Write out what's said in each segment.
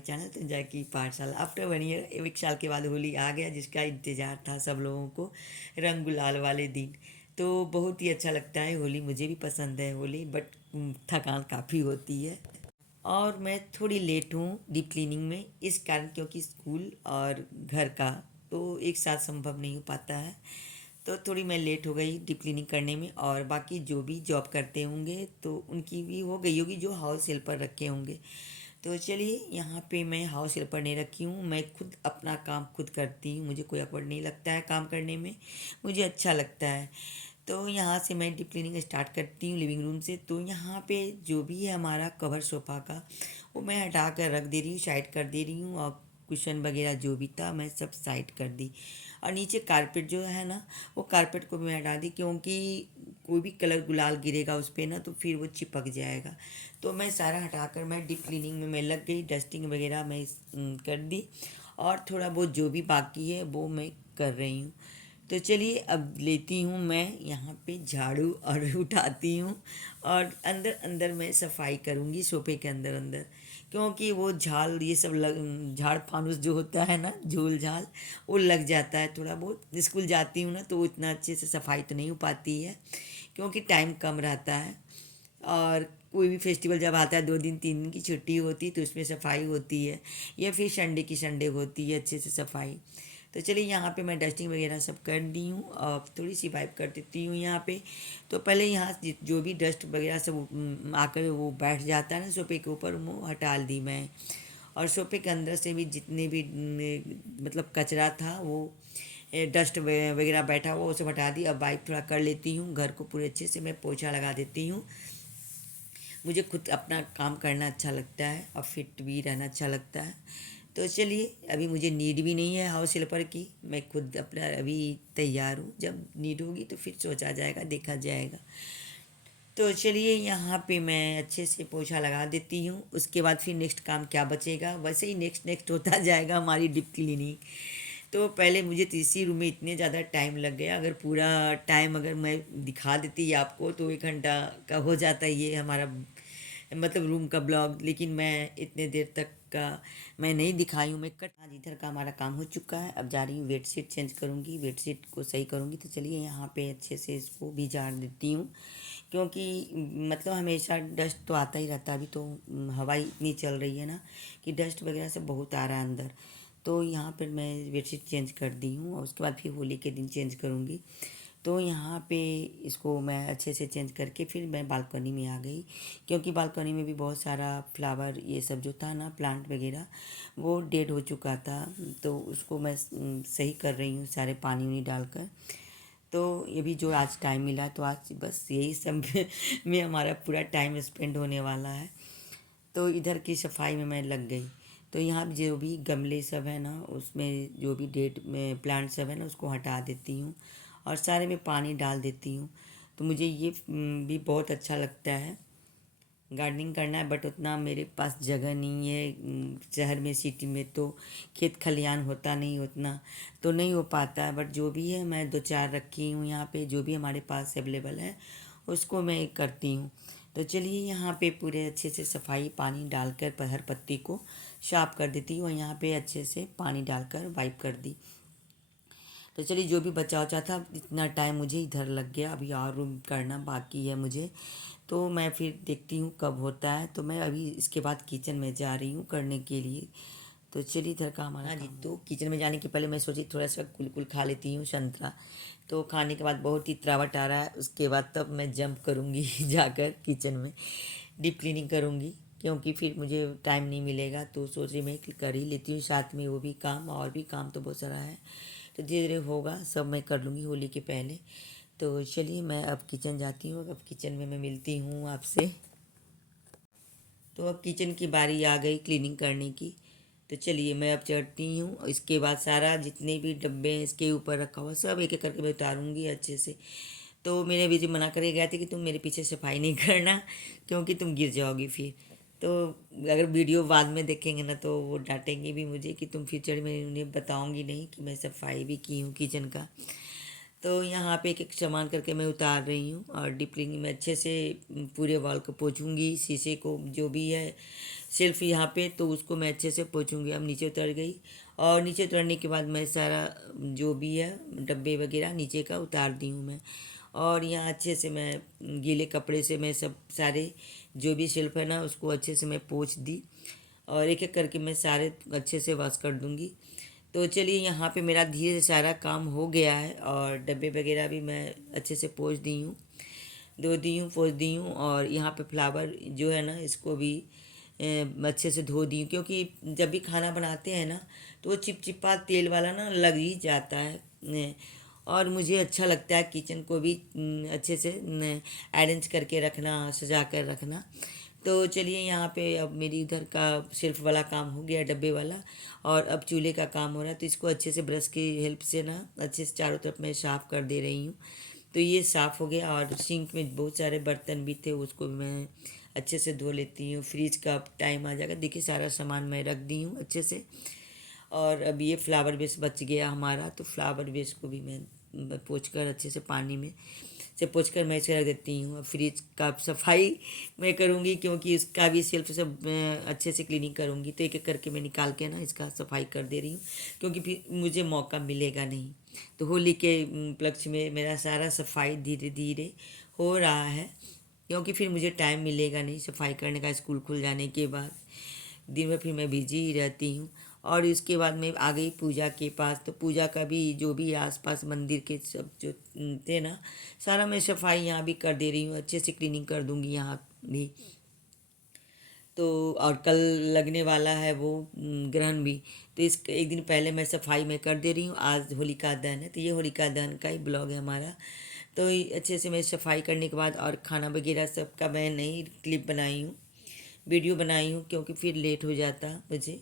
Channel तुंजा की पाठशाला। After 1 year, 1 साल के बाद होली आ गया, जिसका इंतज़ार था सब लोगों को, रंग गुलाल वाले दिन। तो बहुत ही अच्छा लगता है होली, मुझे भी पसंद है होली, बट थकान काफ़ी होती है। और मैं थोड़ी लेट हूँ डीप क्लीनिंग में, इस कारण क्योंकि स्कूल और घर का तो एक साथ संभव नहीं हो पाता है। तो थोड़ी मैं लेट हो गई डीप क्लीनिंग करने में। और बाकी जो भी जॉब करते होंगे तो उनकी भी हो गई होगी, जो हाउस हेल्पर रखे होंगे। तो चलिए, यहाँ पे मैं हाउस हेल्पर नहीं रखी हूँ, मैं खुद अपना काम खुद करती हूँ। मुझे कोई अकड़ नहीं लगता है काम करने में, मुझे अच्छा लगता है। तो यहाँ से मैं डीप क्लीनिंग स्टार्ट करती हूँ लिविंग रूम से। तो यहाँ पे जो भी है हमारा कवर सोफ़ा का, वो मैं हटा कर रख दे रही हूँ, साइड कर दे रही हूँ। और कुशन वगैरह जो भी था मैं सब साइड कर दी। और नीचे कारपेट जो है ना, वो कारपेट को भी मैं हटा दी, क्योंकि कोई भी कलर गुलाल गिरेगा उस पर ना तो फिर वो चिपक जाएगा। तो मैं सारा हटाकर मैं डीप क्लीनिंग में मैं लग गई, डस्टिंग वगैरह मैं कर दी। और थोड़ा बहुत जो भी बाकी है वो मैं कर रही हूँ। तो चलिए, अब लेती हूँ मैं यहाँ पे झाड़ू और उठाती हूँ। और अंदर अंदर मैं सफाई करूँगी सोफे के अंदर अंदर, क्योंकि वो झाल ये सब झाड़ फानूस जो होता है ना, झूल झाल, वो लग जाता है थोड़ा बहुत। स्कूल जाती हूँ ना तो उतना अच्छे से सफाई तो नहीं हो पाती है, क्योंकि टाइम कम रहता है। और कोई भी फेस्टिवल जब आता है, 2 दिन 3 दिन की छुट्टी होती है तो उसमें सफाई होती है, या फिर संडे की संडे होती है अच्छे से सफाई। तो चलिए, यहाँ पे मैं डस्टिंग वगैरह सब कर दी हूँ। अब थोड़ी सी वाइप कर देती हूँ यहाँ पे। तो पहले यहाँ जो भी डस्ट वगैरह सब आकर वो बैठ जाता है ना सोफे के ऊपर, वो हटा दी मैं। और सोफे के अंदर से भी जितने भी मतलब कचरा था, वो डस्ट वगैरह बैठा हुआ वो सब हटा दी। अब वाइप थोड़ा कर लेती हूँ, घर को पूरे अच्छे से मैं पोछा लगा देती हूँ। मुझे खुद अपना काम करना अच्छा लगता है और फिट भी रहना अच्छा लगता है। तो चलिए, अभी मुझे नीड भी नहीं है हाउस हेल्पर की, मैं खुद अपना अभी तैयार हूँ। जब नीड होगी तो फिर सोचा जाएगा, देखा जाएगा। तो चलिए, यहाँ पे मैं अच्छे से पोछा लगा देती हूँ। उसके बाद फिर नेक्स्ट काम क्या बचेगा, वैसे ही नेक्स्ट नेक्स्ट होता जाएगा हमारी डीप क्लीनिंग। तो पहले मुझे तीसरी रूम में इतने ज़्यादा टाइम लग गया, अगर पूरा टाइम अगर मैं दिखा देती आपको तो 1 घंटा का हो जाता ये हमारा मतलब रूम का ब्लॉग। लेकिन मैं इतने देर तक का मैं नहीं दिखाई हूँ, मैं कट। आज इधर का हमारा काम हो चुका है, अब जा रही हूँ बेडशीट चेंज करूँगी, बेडशीट को सही करूँगी। तो चलिए, यहाँ पे अच्छे से इसको भी झाड़ देती हूँ, क्योंकि मतलब हमेशा डस्ट तो आता ही रहता है। अभी तो हवा इतनी चल रही है ना कि डस्ट वगैरह सब बहुत आ रहा है अंदर। तो यहाँ पर मैं बेडशीट चेंज कर दी हूँ, और उसके बाद फिर होली के दिन चेंज करूँगी। तो यहाँ पे इसको मैं अच्छे से चेंज करके फिर मैं बालकनी में आ गई, क्योंकि बालकनी में भी बहुत सारा फ्लावर ये सब जो था ना, प्लांट वगैरह, वो डेड हो चुका था। तो उसको मैं सही कर रही हूँ सारे पानी उनी डालकर। तो ये भी जो आज टाइम मिला, तो आज बस यही सब में हमारा पूरा टाइम स्पेंड होने वाला है। तो इधर की सफाई में मैं लग गई। तो यहाँ जो भी गमले सब है ना, उसमें जो भी डेड में प्लांट सब है ना, उसको हटा देती हूँ और सारे में पानी डाल देती हूँ। तो मुझे ये भी बहुत अच्छा लगता है गार्डनिंग करना है, बट उतना मेरे पास जगह नहीं है। शहर में सिटी में तो खेत खलियान होता नहीं उतना, तो नहीं हो पाता है। बट जो भी है मैं 2 4 रखी हूँ यहाँ पे, जो भी हमारे पास अवेलेबल है उसको मैं करती हूँ। तो चलिए, यहाँ पे पूरे अच्छे से सफाई पानी डालकर हर पत्ती को साफ कर देती हूँ, और यहाँ पे अच्छे से पानी डालकर वाइप कर दी। तो चलिए, जो भी बचा उचा था, इतना टाइम मुझे इधर लग गया, अभी और रूम करना बाकी है मुझे। तो मैं फिर देखती हूँ कब होता है। तो मैं अभी इसके बाद किचन में जा रही हूँ करने के लिए। तो चलिए, इधर का हमारा हाँ जी। तो किचन में जाने के पहले मैं सोची थोड़ा सा कुलकुल खा लेती हूँ, संतरा। तो खाने के बाद बहुत ही त्रावट आ रहा है, उसके बाद तब मैं जंप करूँगी जाकर किचन में डीप क्लीनिंग करूँगी, क्योंकि फिर मुझे टाइम नहीं मिलेगा। तो सोच रही मैं कि कर ही लेती हूँ साथ में वो भी काम, और भी काम तो बहुत सारा है। तो धीरे धीरे होगा, सब मैं कर लूँगी होली के पहले। तो चलिए, मैं अब किचन जाती हूँ, अब किचन में मैं मिलती हूँ आपसे। तो अब किचन की बारी आ गई क्लीनिंग करने की। तो चलिए, मैं अब चढ़ती हूँ, इसके बाद सारा जितने भी डब्बे हैं इसके ऊपर रखा हुआ सब एक एक करके मैं उतारूँगी अच्छे से। तो मेरे बीजी मना करे गए थे कि तुम मेरे पीछे सफाई नहीं करना, क्योंकि तुम गिर जाओगी फिर। तो अगर वीडियो बाद में देखेंगे ना तो वो डांटेंगे भी मुझे कि तुम फ्यूचर में उन्हें बताऊंगी नहीं कि मैं सफाई भी की हूँ किचन का। तो यहाँ पे एक एक सामान करके मैं उतार रही हूँ और डीप क्लीनिंग में अच्छे से पूरे वॉल को पोंछूंगी, शीशे को जो भी है सिर्फ यहाँ पे तो उसको मैं अच्छे से पोंछूंगी। अब नीचे उतर गई और नीचे उतरने के बाद मैं सारा जो भी है डब्बे वगैरह नीचे का उतार दी हूँ मैं। और यहाँ अच्छे से मैं गीले कपड़े से मैं सब सारे जो भी शेल्फ है ना उसको अच्छे से मैं पोंछ दी और एक एक करके मैं सारे अच्छे से वॉश कर दूँगी। तो चलिए यहाँ पे मेरा धीरे से सारा काम हो गया है और डब्बे वगैरह भी मैं अच्छे से पोंछ दी हूँ, धो दी हूँ, पोंछ दी हूँ। और यहाँ पे फ्लावर जो है ना इसको भी अच्छे से धो दी हूँ, क्योंकि जब भी खाना बनाते हैं ना तो वो चिपचिपा तेल वाला ना लग ही जाता है। और मुझे अच्छा लगता है किचन को भी अच्छे से अरेंज करके रखना, सजा कर रखना। तो चलिए यहाँ पे अब मेरी इधर का शेल्फ वाला काम हो गया, डब्बे वाला। और अब चूल्हे का काम हो रहा है, तो इसको अच्छे से ब्रश की हेल्प से ना अच्छे से चारों तरफ मैं साफ़ कर दे रही हूँ। तो ये साफ़ हो गया और सिंक में बहुत सारे बर्तन भी थे उसको भी मैं अच्छे से धो लेती हूँ। फ्रिज का अब टाइम आ जाएगा, देखिए सारा सामान मैं रख दी हूँ अच्छे से। और अब ये फ्लावर बेस बच गया हमारा, तो फ्लावर बेस को भी मैं पोंछ कर अच्छे से पानी में से पोंछ कर मैं इसे रख देती हूँ। अब फ्रिज का सफाई मैं करूँगी, क्योंकि उसका भी सेल्फ सब अच्छे से क्लीनिंग करूँगी। तो एक एक करके मैं निकाल के ना इसका सफाई कर दे रही हूँ, क्योंकि फिर मुझे मौका मिलेगा नहीं। तो होली के उपलक्ष्य में मेरा सारा सफाई धीरे धीरे हो रहा है, क्योंकि फिर मुझे टाइम मिलेगा नहीं सफाई करने का। स्कूल खुल जाने के बाद दिन भर फिर मैं बिजी ही रहती हूँ। और इसके बाद मैं आ गई पूजा के पास। तो पूजा का भी जो भी आसपास मंदिर के सब जो थे ना सारा मैं सफाई यहाँ भी कर दे रही हूँ, अच्छे से क्लीनिंग कर दूँगी यहाँ भी। तो और कल लगने वाला है वो ग्रहण भी, तो इस एक दिन पहले मैं सफाई में कर दे रही हूँ। आज होलिका दहन है, तो ये होलिका दहन का ही ब्लॉग है हमारा। तो अच्छे से मैं सफाई करने के बाद और खाना वगैरह सब का मैं नई क्लिप बनाई हूँ, वीडियो बनाई हूँ, क्योंकि फिर लेट हो जाता मुझे।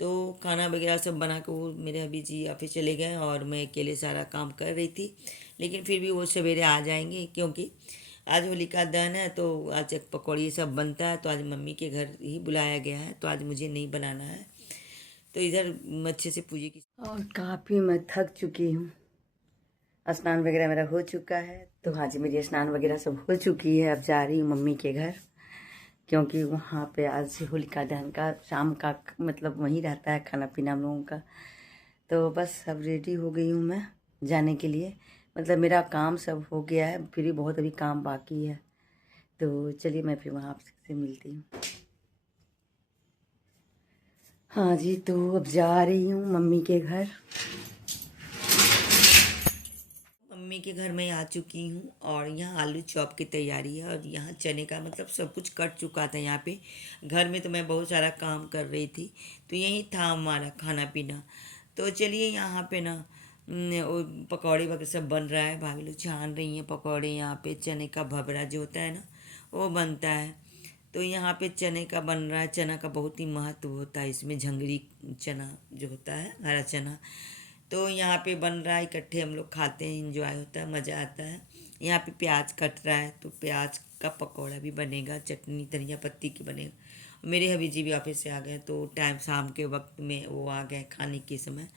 तो खाना वगैरह सब बना के वो मेरे अभी जी ऑफिस चले गए और मैं अकेले सारा काम कर रही थी। लेकिन फिर भी वो सवेरे आ जाएंगे, क्योंकि आज होलिका दहन है। तो आज एक पकौड़ी सब बनता है, तो आज मम्मी के घर ही बुलाया गया है, तो आज मुझे नहीं बनाना है। तो इधर अच्छे से पूजे की और काफ़ी मैं थक चुकी हूँ। स्नान वगैरह मेरा हो चुका है, तो आज मेरी स्नान वगैरह सब हो चुकी है। अब जा रही हूँ मम्मी के घर, क्योंकि वहाँ पे आज होलिका दहन का शाम का मतलब वहीं रहता है खाना पीना हम लोगों का। तो बस अब रेडी हो गई हूँ मैं जाने के लिए। मतलब मेरा काम सब हो गया है, फिर भी बहुत अभी काम बाकी है। तो चलिए मैं फिर वहाँ आपसे मिलती हूँ। हाँ जी, तो अब जा रही हूँ मम्मी के घर। मम्मी के घर में आ चुकी हूँ और यहाँ आलू चॉप की तैयारी है। और यहाँ चने का मतलब सब कुछ कट चुका था यहाँ पे। घर में तो मैं बहुत सारा काम कर रही थी, तो यही था हमारा खाना पीना। तो चलिए यहाँ पे ना वो पकौड़े वगैरह सब बन रहा है, भाभी लोग छान रही हैं पकौड़े। यहाँ पे चने का भबरा जो होता है ना वो बनता है। तो यहाँ पे चने का बन रहा है। चना का बहुत ही महत्व होता है इसमें, झंगरी चना जो होता है, हरा चना। तो यहाँ पे बन रहा है, इकट्ठे हम लोग खाते हैं, इंजॉय होता है, मज़ा आता है। यहाँ पे प्याज कट रहा है, तो प्याज का पकौड़ा भी बनेगा, चटनी धनिया पत्ती की बनेगा। मेरे हबी जी भी ऑफिस से आ गए, तो टाइम शाम के वक्त में वो आ गए खाने के समय।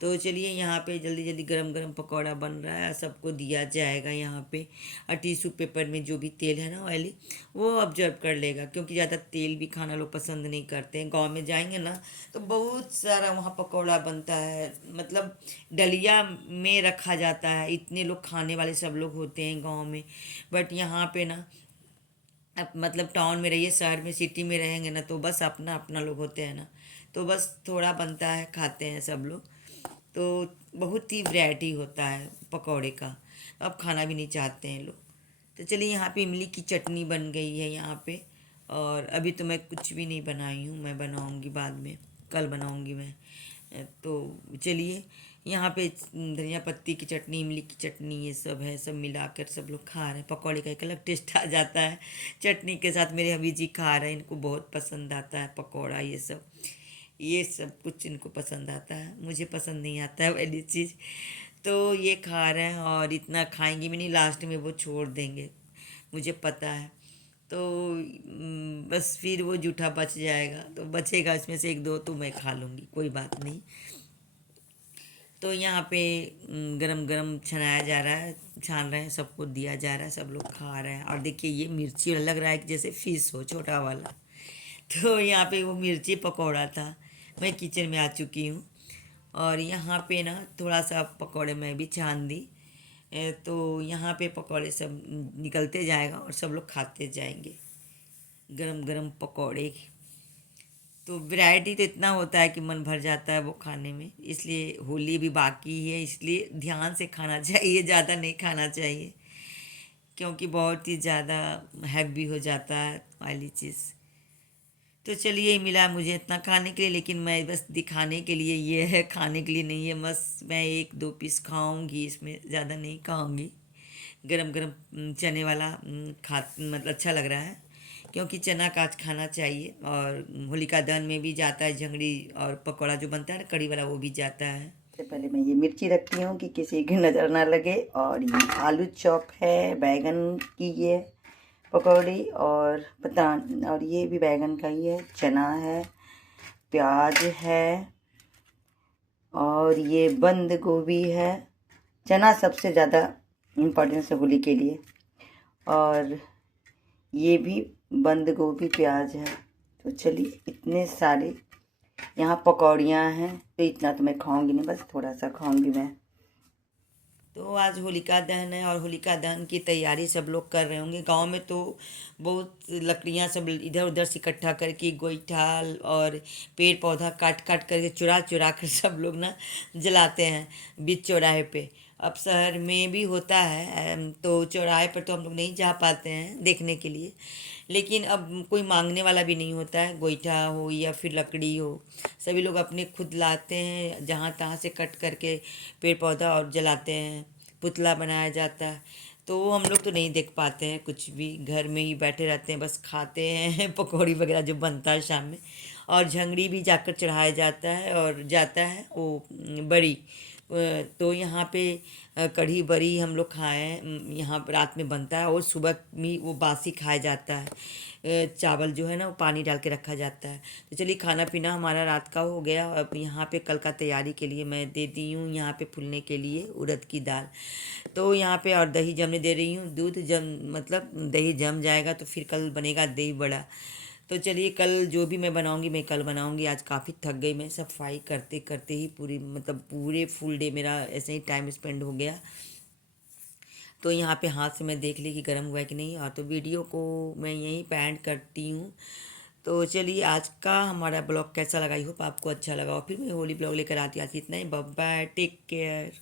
तो चलिए यहाँ पे जल्दी जल्दी गरम गरम पकौड़ा बन रहा है, सबको दिया जाएगा यहाँ पे। और टिश्यू पेपर में जो भी तेल है ना ऑयली, वो ऑब्जर्व कर लेगा, क्योंकि ज़्यादा तेल भी खाना लोग पसंद नहीं करते हैं। गांव में जाएंगे ना तो बहुत सारा वहाँ पकौड़ा बनता है, मतलब डलिया में रखा जाता है, इतने लोग खाने वाले सब लोग होते हैं गाँव में। बट यहाँ पे ना अब मतलब टाउन में रहिए, शहर में सिटी में रहेंगे ना तो बस अपना अपना लोग होते हैं ना, तो बस थोड़ा बनता है, खाते हैं सब लोग। तो बहुत ही वैरायटी होता है पकौड़े का, अब खाना भी नहीं चाहते हैं लोग। तो चलिए यहाँ पे इमली की चटनी बन गई है यहाँ पे। और अभी तो मैं कुछ भी नहीं बनाई हूँ, मैं बनाऊँगी बाद में, कल बनाऊँगी मैं। तो चलिए यहाँ पे धनिया पत्ती की चटनी, इमली की चटनी, ये सब है, सब मिलाकर सब लोग खा रहे हैं। पकौड़े का एक अलग टेस्ट आ जाता है चटनी के साथ। मेरे अभी जी खा रहे हैं, इनको बहुत पसंद आता है पकौड़ा, ये सब कुछ इनको पसंद आता है, मुझे पसंद नहीं आता है वाली चीज़। तो ये खा रहे हैं और इतना खाएंगे भी नहीं, लास्ट में वो छोड़ देंगे, मुझे पता है। तो बस फिर वो जूठा बच जाएगा, तो बचेगा इसमें से एक दो तो मैं खा लूँगी, कोई बात नहीं। तो यहाँ पे गरम गरम छनाया जा रहा है, छान रहे हैं, सबको दिया जा रहा है, सब लोग खा रहे हैं। और देखिए ये मिर्ची लग रहा है कि जैसे फिश हो छोटा वाला। तो यहाँ पे वो मिर्ची पकौड़ा था। मैं किचन में आ चुकी हूँ और यहाँ पे ना थोड़ा सा पकौड़े मैं भी छान दी। तो यहाँ पे पकौड़े सब निकलते जाएगा और सब लोग खाते जाएंगे गरम गरम पकौड़े। तो वैरायटी तो इतना होता है कि मन भर जाता है वो खाने में। इसलिए होली भी बाकी है, इसलिए ध्यान से खाना चाहिए, ज़्यादा नहीं खाना चाहिए क्योंकि बहुत ही ज़्यादा हैवी हो जाता है वाली चीज़। तो चलिए ये मिला मुझे इतना खाने के लिए, लेकिन मैं बस दिखाने के लिए ये है, खाने के लिए नहीं है। बस मैं एक दो पीस खाऊंगी, इसमें ज़्यादा नहीं खाऊंगी। गरम गरम चने वाला खा मतलब अच्छा लग रहा है क्योंकि चना का आज खाना चाहिए। और होलिका दहन में भी जाता है जंगड़ी, और पकौड़ा जो बनता है ना कड़ी वाला वो भी जाता है। सबसे पहले मैं ये मिर्ची रखती हूँ कि किसी की नज़र ना लगे। और ये आलू चॉप है, बैगन की ये पकौड़ी, और पता, और ये भी बैगन का ही है, चना है, प्याज है, और ये बंद गोभी है। चना सबसे ज़्यादा इम्पोर्टेंस है होली के लिए। और ये भी बंद गोभी, प्याज है। तो चलिए इतने सारे यहाँ पकौड़ियाँ हैं, तो इतना तो मैं खाऊंगी नहीं, बस थोड़ा सा खाऊंगी मैं। तो आज होलिका दहन है और होलिका दहन की तैयारी सब लोग कर रहे होंगे। गांव में तो बहुत लकड़ियां सब इधर उधर से इकट्ठा करके गोईठा और पेड़ पौधा काट काट करके चुरा चुरा कर सब लोग ना जलाते हैं बीच चौराहे पे। अब शहर में भी होता है तो चौराहे पर तो हम लोग नहीं जा पाते हैं देखने के लिए। लेकिन अब कोई मांगने वाला भी नहीं होता है, गोईठा हो या फिर लकड़ी हो, सभी लोग अपने खुद लाते हैं जहाँ तहाँ से कट करके पेड़ पौधा और जलाते हैं, पुतला बनाया जाता है। तो वो हम लोग तो नहीं देख पाते हैं कुछ भी, घर में ही बैठे रहते हैं, बस खाते हैं पकौड़ी वगैरह जो बनता है शाम में। और झंगड़ी भी जाकर चढ़ाया जाता है और जाता है वो बड़ी। तो यहाँ पे कढ़ी बड़ी हम लोग खाएं, यहाँ रात में बनता है और सुबह में वो बासी खाया जाता है। चावल जो है ना वो पानी डाल के रखा जाता है। तो चलिए खाना पीना हमारा रात का हो गया। अब यहाँ पे कल का तैयारी के लिए मैं दे दी हूँ यहाँ पे फूलने के लिए उड़द की दाल। तो यहाँ पे और दही जमने दे रही हूँ, दूध जम मतलब दही जम जाएगा तो फिर कल बनेगा दही बड़ा। तो चलिए कल जो भी मैं बनाऊंगी मैं कल बनाऊंगी। आज काफ़ी थक गई मैं, सफाई करते करते ही पूरी मतलब पूरे फुल डे मेरा ऐसे ही टाइम स्पेंड हो गया। तो यहाँ पे हाथ से मैं देख ली कि गर्म हुआ है कि नहीं। और तो वीडियो को मैं यहीं पे एंड करती हूँ। तो चलिए आज का हमारा ब्लॉग कैसा लगा, आई होप आपको अच्छा लगा। और फिर मैं होली ब्लॉग लेकर आती इतना ही। Bye bye, take care.